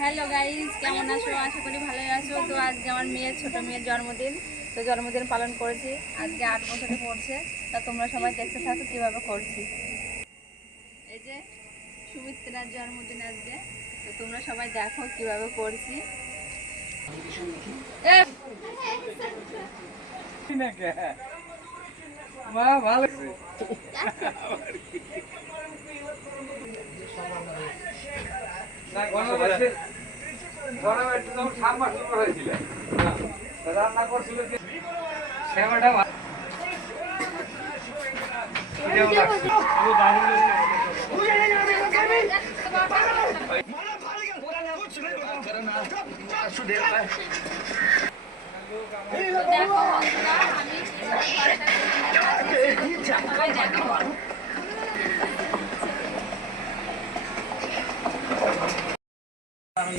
Hello guys, কেমন আছো? আশা করি ভালোই আছো। তো আজকে আমার ছোট মেয়ের জন্মদিন। তো জন্মদিন পালন করেছি, আজকে 8 বছরে পড়ছে। তা তোমরা সবাই দেখতে থাকো কিভাবে করছি। এই যে সুমিত্রার জন্মদিন আজকে, তো তোমরা সবাই দেখো কিভাবে করছি। রান্না করছিল সেবাটা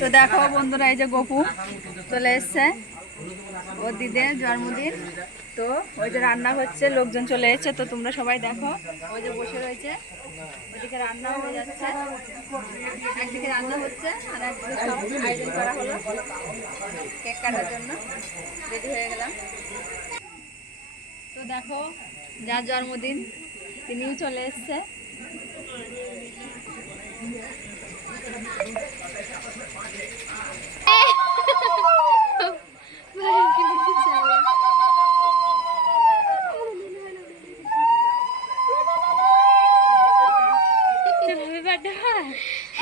তো দেখো বন্ধুরা, এই যে গপু চলে এসছে, ও দিদের জন্মদিন। তো ওই যে রান্না হচ্ছে, লোকজন চলে এসছে। তো তোমরা সবাই দেখো, ওই যে বসে রয়েছে, ওইদিকে রান্না হয়ে যাচ্ছে, একদিকে রান্না হচ্ছে আর একদিকে সব আয়োজন করা হলো কেক কাটার জন্য। রেডি হয়ে গেলাম। তো দেখো, যার জন্মদিন তিনিও চলে এসছে।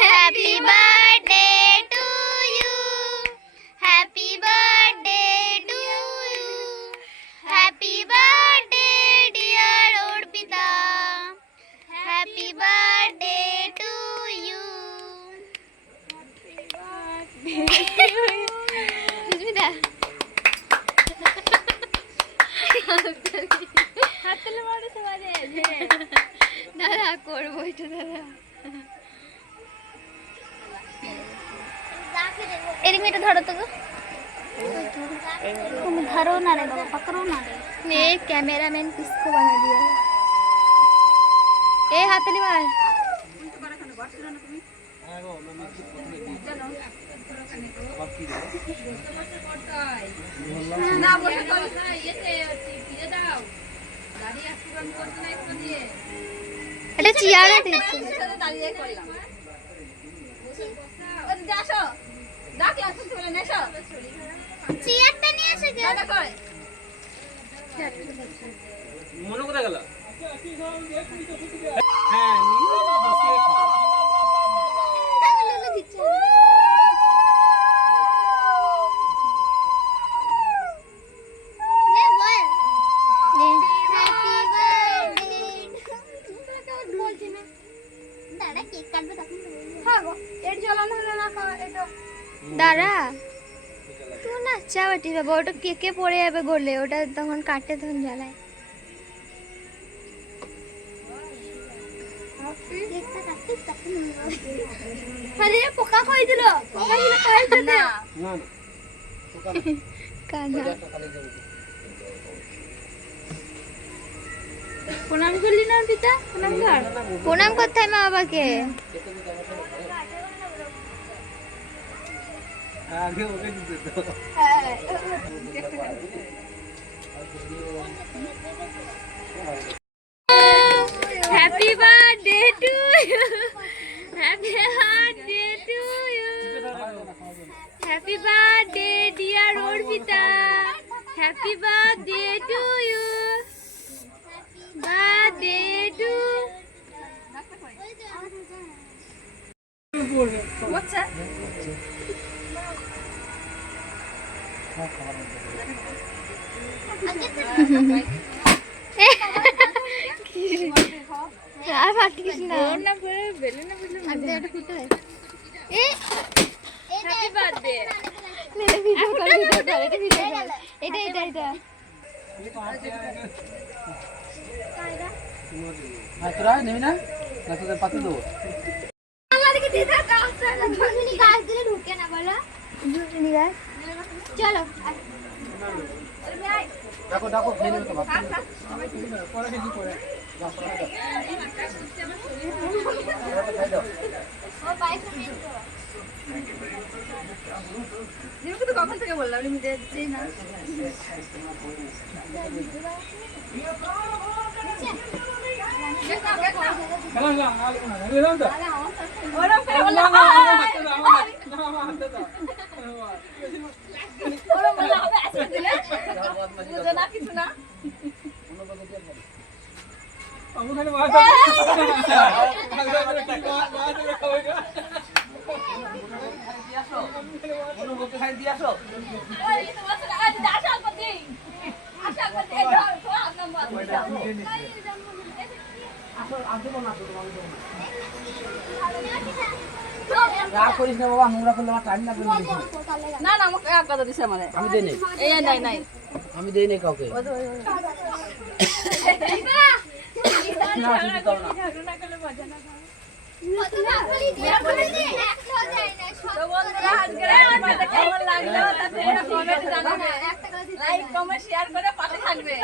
Happy birthday to you. Happy birthday to you. Happy birthday dear Orpita. Happy birthday to you. Susmita. হাত তুলে মারো সবাই। দাদা করবো এটা দাদা। एरिक में धरो तो तुम धरो ना रे बाबा, पकड़ो ना रे। ने कैमरामैन किसको बना दिया? ए हाथली भाई না বসে কল এতে ফিরে দাও, গাড়ি অ্যাক্সিডেন্ট করতে না একটু দিয়ে। এটা চেয়ারে দিচ্ছে, সাথে দাঁড়িয়ে করলাম। ওই যে আসো, ডাকলাম তুমি বলে নেছো, চেয়ারটা নিয়ে এসে গে দাদা কই মনে কোথায় গেল? হ্যাঁ নিয়ে বসিয়ে খাও। তাহলে দিচ্ছে নে বল নে হ্যাপি বার্থডে তোমরা কেউ বলছি না দাদা কেক কাটবে তখন খাবো। এর জ্বালানো হলো না এটা দাঁড়া তুই না চাওয়াটি বাবা, ওটা কেকে পড়ে যাবে গলে, ওটা তখন কাটতে তখন জ্বালায়। আরে পোকা কই দিল, পোকা দিল কই দিল না না কানা প্রণাম করলি না পিতা? প্রণাম কর। প্রণাম করতে হয় মা বাবাকে। আগে ওকে দিতে তো। Happy birthday to you, happy birthday to you, happy birthday dear Arpita, happy birthday to you, birthday to আচ্ছা আর ফাটিস না না করে বেলে না বেলে আগে এটা ফুটে এ হ্যাপি বার্থডে। মেরে ভিডিও কর, ভিডিও কর, এটা ভিডিও কর, এটা এটা এটা তোরা নেবি না? না তোদের পাতে দেবো। আমাদেরকে দিদা কাজ চালা ঝুলনি গাছ দিলে ঢুকে না বলো ঝুলনি গাছ। চলো ডাকো ডাকো খেয়ে নেবে তো ভাত। পরে কিছু করে ও বাইক নিয়ে জিমিকে তো কখন থেকে বললাম আমি দিচ্ছি না। ওরম করে বললে ওরম বললে হবে আজকে দিলে বুঝো না কিছু না। ওই তোমার সাথে আজ আশা করতে এই ধর তো আপনার রাগ করিস না বাবা, নোংরা করলে আমার টাইম লাগবে না। না না আমাকে এক কথা দিছে আমারে আমি দেই নাই, এই নাই নাই আমি দেই নাই কাউকে। ওই তো না শুনতে দাও না। তো বন্ধুরা আজকে আমাদের কেমন লাগলো তাতে একটা কমেন্ট জানাবেন, লাইক কমেন্ট শেয়ার করে পাশে থাকবে।